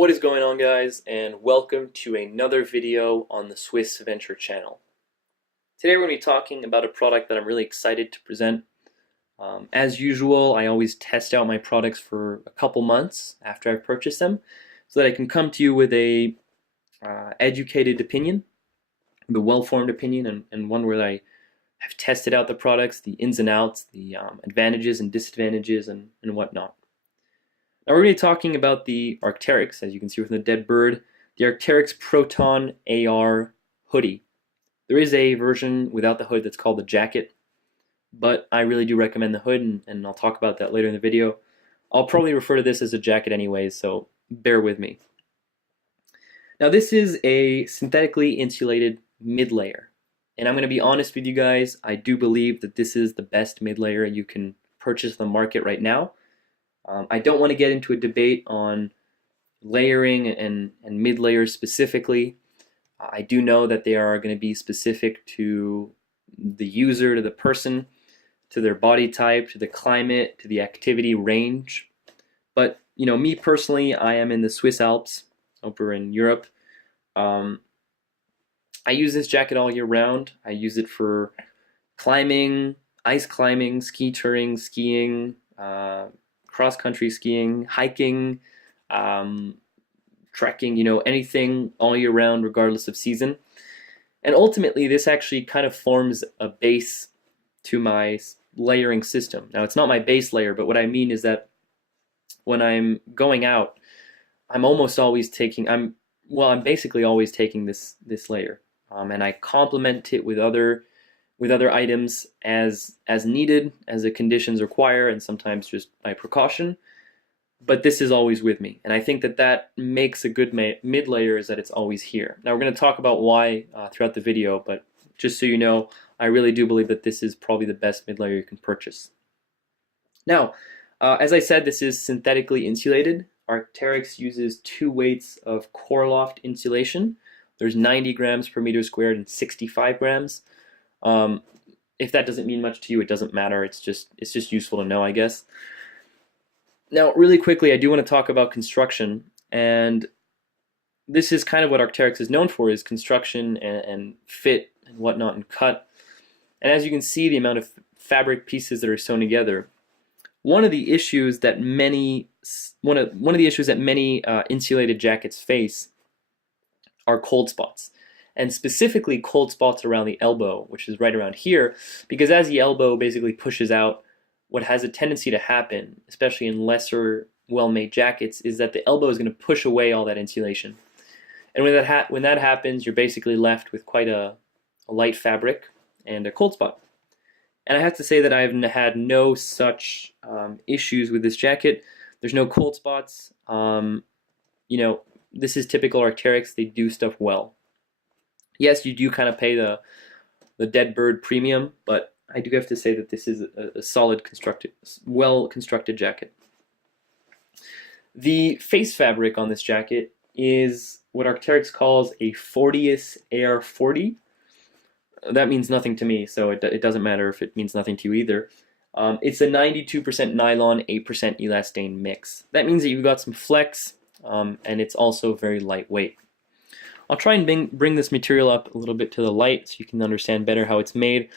What is going on, guys, and welcome to another video on the SwissVenture channel. Today we're going to be talking about a product that I'm really excited to present. As usual, I always test out my products for a couple months after I've purchased them so that I can come to you with a educated opinion, the well-formed opinion, and one where I have tested out the products, the ins and outs, the advantages and disadvantages, and whatnot. Now we're going to be talking about the Arc'Teryx, as you can see from the dead bird, the Arc'Teryx Proton AR Hoodie. There is a version without the hood that's called the jacket, but I really do recommend the hood, and I'll talk about that later in the video. I'll probably refer to this as a jacket anyways, so bear with me. Now this is a synthetically insulated mid-layer, and I'm going to be honest with you guys, I do believe that this is the best mid-layer you can purchase on the market right now. I don't want to get into a debate on layering and mid-layers specifically. I do know that they are going to be specific to the user, to the person, to their body type, to the climate, to the activity range. But, you know, me personally, I am in the Swiss Alps over in Europe. I use this jacket all year round. I use it for climbing, ice climbing, ski touring, skiing, cross-country skiing, hiking, trekking, you know, anything all year round regardless of season. And ultimately this actually kind of forms a base to my layering system. Now it's not my base layer, but what I mean is that when I'm going out, I'm almost always taking, I'm basically always taking this layer, and I complement it with other items as needed, as the conditions require, and sometimes just by precaution. But this is always with me, and I think that makes a good mid-layer, is that it's always here. Now we're going to talk about why throughout the video, but just so you know, I really do believe that this is probably the best mid-layer you can purchase. Now, as I said, this is synthetically insulated. Arc'Teryx uses 2 weights of Core-Loft insulation. There's 90 grams per meter squared and 65 grams. If that doesn't mean much to you, it doesn't matter. It's just useful to know, I guess. Now, really quickly, I do want to talk about construction, and this is kind of what Arc'Teryx is known for, is construction and fit and whatnot and cut. And as you can see, the amount of fabric pieces that are sewn together. One of the issues that many insulated jackets face are cold spots. And specifically cold spots around the elbow, which is right around here, because as the elbow basically pushes out, what has a tendency to happen, especially in lesser well-made jackets, is that the elbow is going to push away all that insulation. And when that happens, you're basically left with quite a light fabric and a cold spot. And I have to say that I've had no such issues with this jacket. There's no cold spots. You know, this is typical Arc'Teryx. They do stuff well. Yes, you do kind of pay the dead bird premium, but I do have to say that this is a solid well-constructed jacket. The face fabric on this jacket is what Arc'Teryx calls a 40th AR40. That means nothing to me, so it doesn't matter if it means nothing to you either. It's a 92% nylon, 8% elastane mix. That means that you've got some flex, and it's also very lightweight. I'll try and bring this material up a little bit to the light so you can understand better how it's made.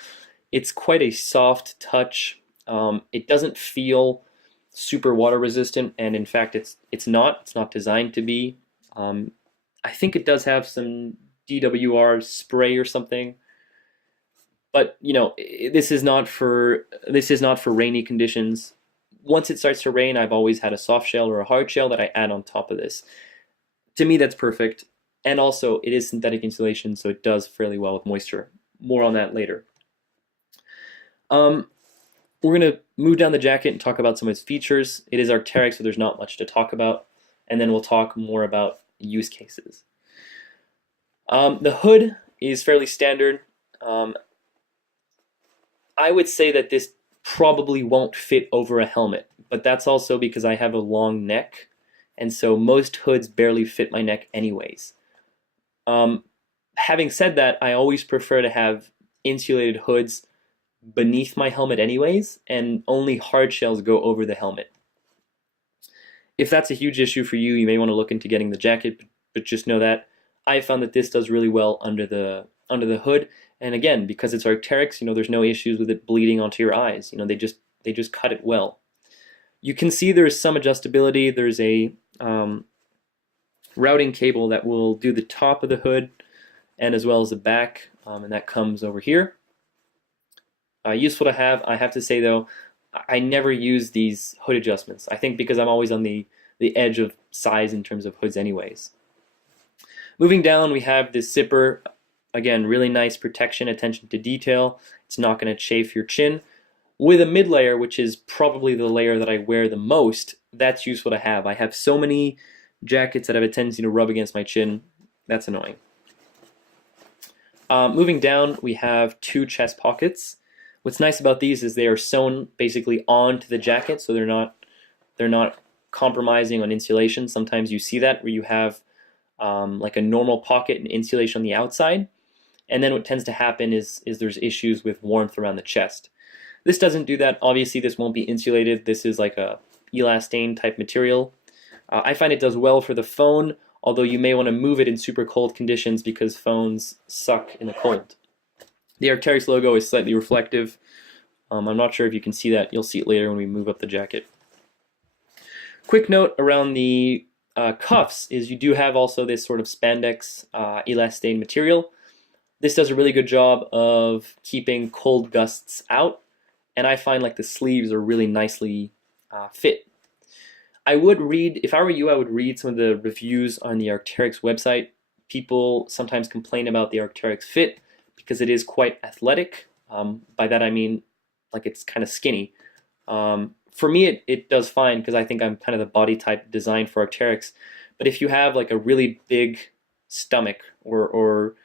It's quite a soft touch. It doesn't feel super water resistant, and in fact it's not designed to be. I think it does have some DWR spray or something, but you know, this is not for rainy conditions. Once it starts to rain, I've always had a soft shell or a hard shell that I add on top of this. To me, that's perfect. And also, it is synthetic insulation, so it does fairly well with moisture. More on that later. We're going to move down the jacket and talk about some of its features. It is Arc'Teryx, so there's not much to talk about. And then we'll talk more about use cases. The hood is fairly standard. I would say that this probably won't fit over a helmet, but that's also because I have a long neck, and so most hoods barely fit my neck anyways. Having said that, I always prefer to have insulated hoods beneath my helmet anyways, and only hard shells go over the helmet. If that's a huge issue for you, you may want to look into getting the jacket, but just know that I found that this does really well under the hood. And again, because it's Arc'Teryx, there's no issues with it bleeding onto your eyes. They just cut it well. You can see there's some adjustability. There's a routing cable that will do the top of the hood and as well as the back, and that comes over here. Useful to have. I have to say though, I never use these hood adjustments. I think because I'm always on the edge of size in terms of hoods anyways. Moving down, we have this zipper. Again, really nice protection, attention to detail. It's not going to chafe your chin. With a mid layer, which is probably the layer that I wear the most, that's useful to have. I have so many jackets that have a tendency to rub against my chin. That's annoying. Moving down, we have two chest pockets. What's nice about these is they are sewn basically onto the jacket, so they're not compromising on insulation. Sometimes you see that where you have like a normal pocket and insulation on the outside, and then what tends to happen is there's issues with warmth around the chest. This doesn't do that. Obviously, this won't be insulated. This is like a elastane type material. I find it does well for the phone, although you may want to move it in super cold conditions because phones suck in the cold. The Arc'Teryx logo is slightly reflective. I'm not sure if you can see that. You'll see it later when we move up the jacket. Quick note around the cuffs is you do have also this sort of spandex elastane material. This does a really good job of keeping cold gusts out, and I find like the sleeves are really nicely fit. I would read, if I were you, I would read some of the reviews on the Arc'Teryx website. People sometimes complain about the Arc'Teryx fit because it is quite athletic. By that I mean like it's kind of skinny. For me, it does fine because I think I'm kind of the body type designed for Arc'Teryx. But if you have like a really big stomach or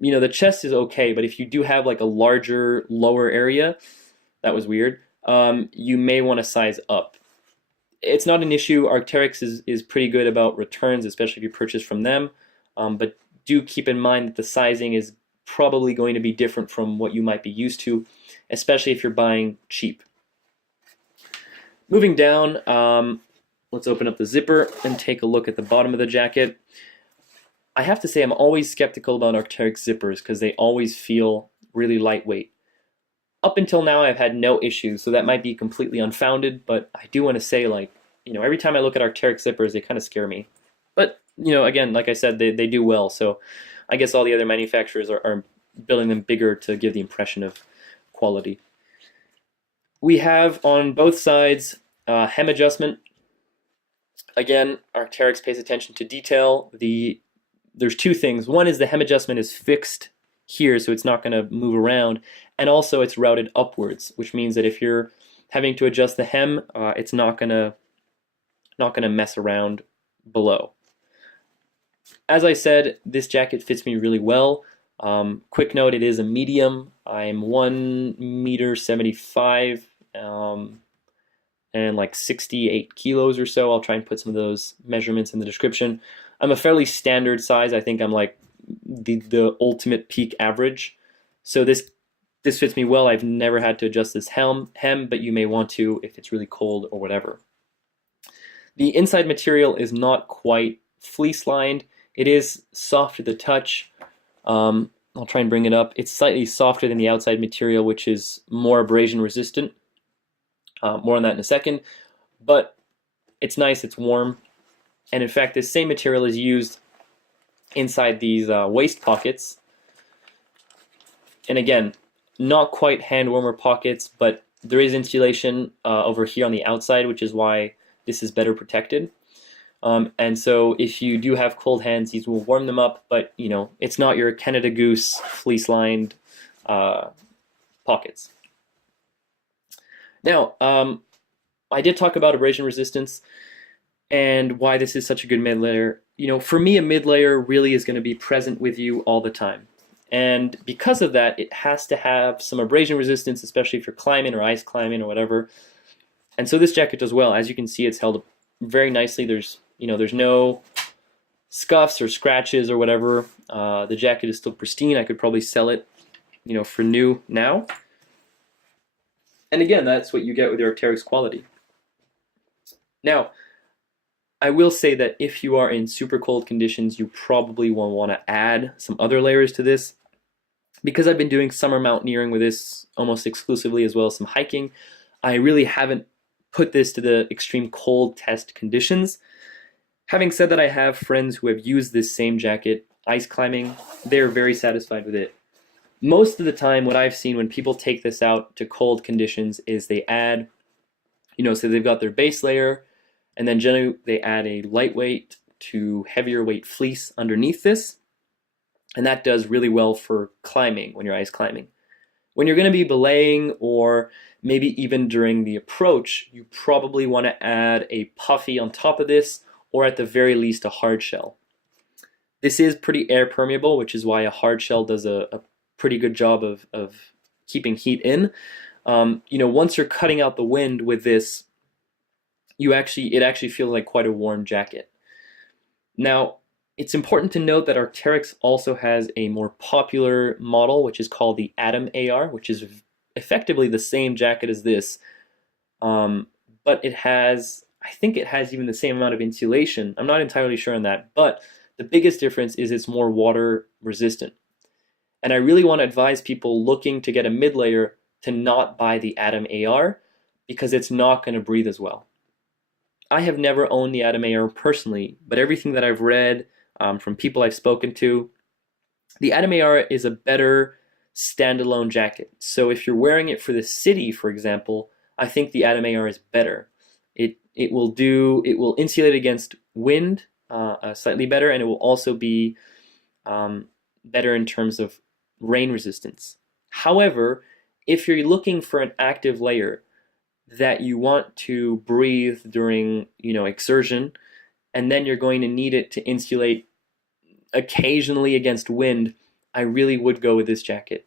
the chest is okay, but if you do have like a larger lower area, that was weird, you may want to size up. It's not an issue. Arc'Teryx is pretty good about returns, especially if you purchase from them. But do keep in mind that the sizing is probably going to be different from what you might be used to, especially if you're buying cheap. Moving down, let's open up the zipper and take a look at the bottom of the jacket. I have to say I'm always skeptical about Arc'Teryx zippers because they always feel really lightweight. Up until now, I've had no issues, so that might be completely unfounded, but I do want to say, every time I look at Arc'Teryx zippers, they kind of scare me. But, again, like I said, they do well, so I guess all the other manufacturers are building them bigger to give the impression of quality. We have on both sides hem adjustment. Again, Arc'Teryx pays attention to detail. There's two things. One is the hem adjustment is fixed here, so it's not going to move around, and also it's routed upwards, which means that if you're having to adjust the hem, it's not going to mess around below. As I said, this jacket fits me really well. Quick note, it is a medium. I'm 1.75 meters and like 68 kilos or so. I'll try and put some of those measurements in the description. I'm a fairly standard size. I think I'm like the ultimate peak average. So this fits me well. I've never had to adjust this hem, but you may want to if it's really cold or whatever. The inside material is not quite fleece lined. It is soft to the touch. I'll try and bring it up. It's slightly softer than the outside material, which is more abrasion resistant. More on that in a second. But it's nice, it's warm. And in fact, this same material is used inside these waist pockets. And again, not quite hand warmer pockets, but there is insulation over here on the outside, which is why this is better protected. And so if you do have cold hands, these will warm them up, but it's not your Canada Goose fleece lined pockets. Now, I did talk about abrasion resistance and why this is such a good mid layer. For me, a mid layer really is going to be present with you all the time. And because of that, it has to have some abrasion resistance, especially if you're climbing or ice climbing or whatever. And so this jacket does well. As you can see, it's held very nicely. There's no scuffs or scratches or whatever. The jacket is still pristine. I could probably sell it, for new now. And again, that's what you get with your Arc'Teryx quality. Now, I will say that if you are in super cold conditions, you probably will want to add some other layers to this. Because I've been doing summer mountaineering with this almost exclusively, as well as some hiking, I really haven't put this to the extreme cold test conditions. Having said that, I have friends who have used this same jacket ice climbing. They're very satisfied with it. Most of the time, what I've seen when people take this out to cold conditions is they add, so they've got their base layer, and then generally they add a lightweight to heavier weight fleece underneath this. And that does really well for climbing when you're ice climbing. When you're going to be belaying, or maybe even during the approach, you probably want to add a puffy on top of this, or at the very least a hard shell. This is pretty air permeable, which is why a hard shell does a pretty good job of keeping heat in. Once you're cutting out the wind with this, it actually feels like quite a warm jacket. Now, it's important to note that Arc'Teryx also has a more popular model, which is called the Atom AR, which is effectively the same jacket as this, but I think it has even the same amount of insulation. I'm not entirely sure on that, but the biggest difference is it's more water resistant. And I really want to advise people looking to get a mid layer to not buy the Atom AR, because it's not going to breathe as well. I have never owned the Atom AR personally, but everything that I've read from people I've spoken to, the Atom AR is a better standalone jacket. So if you're wearing it for the city, for example, I think the Atom AR is better. It will insulate against wind slightly better, and it will also be better in terms of rain resistance. However, if you're looking for an active layer that you want to breathe during exertion, and then you're going to need it to insulate occasionally against wind, I really would go with this jacket.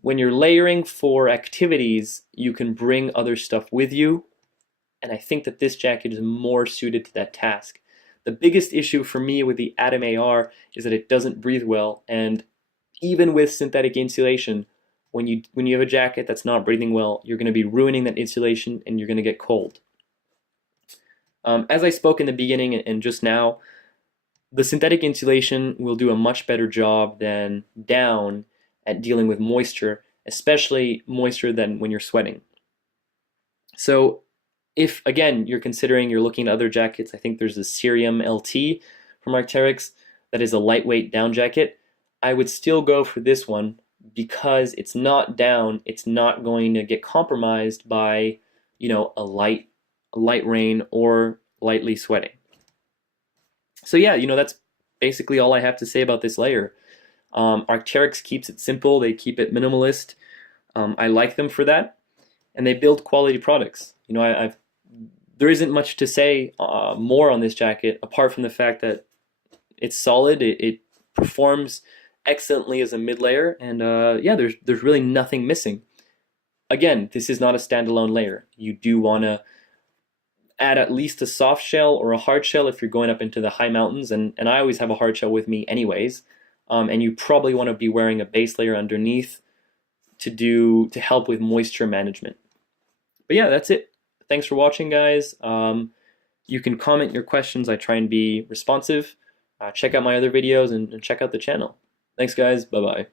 When you're layering for activities, you can bring other stuff with you, and I think that this jacket is more suited to that task. The biggest issue for me with the Atom AR is that it doesn't breathe well, and even with synthetic insulation, when you have a jacket that's not breathing well, you're going to be ruining that insulation and you're going to get cold. As I spoke in the beginning and just now, the synthetic insulation will do a much better job than down at dealing with moisture, especially moisture than when you're sweating. So if, again, you're looking at other jackets, I think there's a Cerium LT from Arc'Teryx that is a lightweight down jacket. I would still go for this one because it's not down, it's not going to get compromised by, a light rain or lightly sweating. So yeah, that's basically all I have to say about this layer. Arc'Teryx keeps it simple, they keep it minimalist. I like them for that, and they build quality products. There isn't much to say more on this jacket apart from the fact that it's solid, it performs excellently as a mid layer, and yeah, there's really nothing missing. Again, this is not a standalone layer. You do want to add at least a soft shell or a hard shell if you're going up into the high mountains, and I always have a hard shell with me anyways. And you probably want to be wearing a base layer underneath to help with moisture management. But yeah, that's it. Thanks for watching, guys. You can comment your questions. I try and be responsive. Check out my other videos and check out the channel. Thanks, guys. Bye-bye.